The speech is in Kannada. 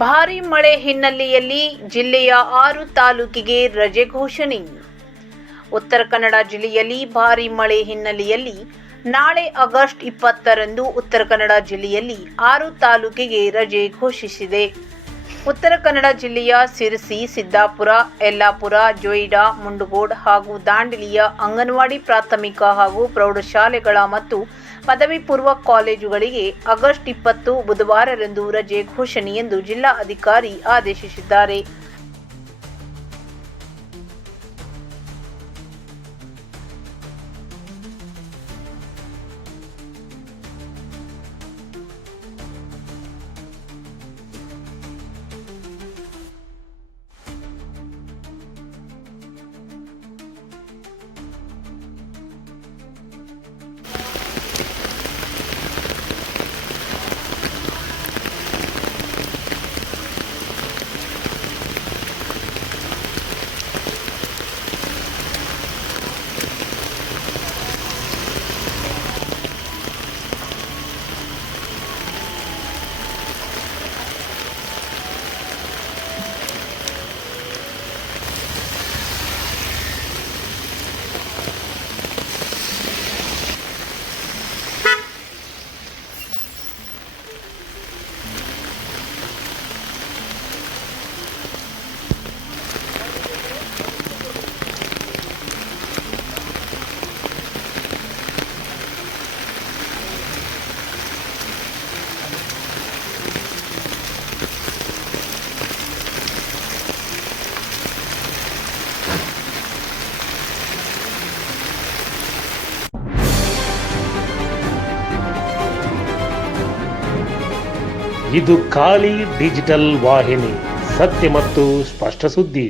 ಭಾರೀ ಮಳೆ ಹಿನ್ನೆಲೆಯಲ್ಲಿ ಜಿಲ್ಲೆಯ 6 ತಾಲೂಕಿಗೆ ರಜೆ ಘೋಷಣೆ. ಉತ್ತರ ಕನ್ನಡ ಜಿಲ್ಲೆಯಲ್ಲಿ ಭಾರೀ ಮಳೆ ಹಿನ್ನೆಲೆಯಲ್ಲಿ ನಾಳೆ ಆಗಸ್ಟ್ 20ರಂದು ಉತ್ತರ ಕನ್ನಡ ಜಿಲ್ಲೆಯಲ್ಲಿ 6 ತಾಲೂಕಿಗೆ ರಜೆ ಘೋಷಿಸಿದೆ. ಉತ್ತರ ಕನ್ನಡ ಜಿಲ್ಲೆಯ ಸಿರಸಿ, ಸಿದ್ದಾಪುರ, ಯಲ್ಲಾಪುರ, ಜೊಯ್ಡಾ, ಮುಂಡಗೋಡ್ ಹಾಗೂ ದಾಂಡೇಲಿಯ ಅಂಗನವಾಡಿ ಪ್ರಾಥಮಿಕ ಹಾಗೂ ಪ್ರೌಢಶಾಲೆಗಳ ಮತ್ತು ಪದವಿ ಪೂರ್ವ ಕಾಲೇಜುಗಳಿಗೆ ಆಗಸ್ಟ್ 20 ಬುಧವಾರರಂದು ರಜೆ ಘೋಷಣೆ ಎಂದು ಜಿಲ್ಲಾ ಅಧಿಕಾರಿ ಆದೇಶಿಸಿದ್ದಾರೆ. ಇದು ಖಾಲಿ ಡಿಜಿಟಲ್ ವಾಹಿನಿ, ಸತ್ಯ ಮತ್ತು ಸ್ಪಷ್ಟ ಸುದ್ದಿ.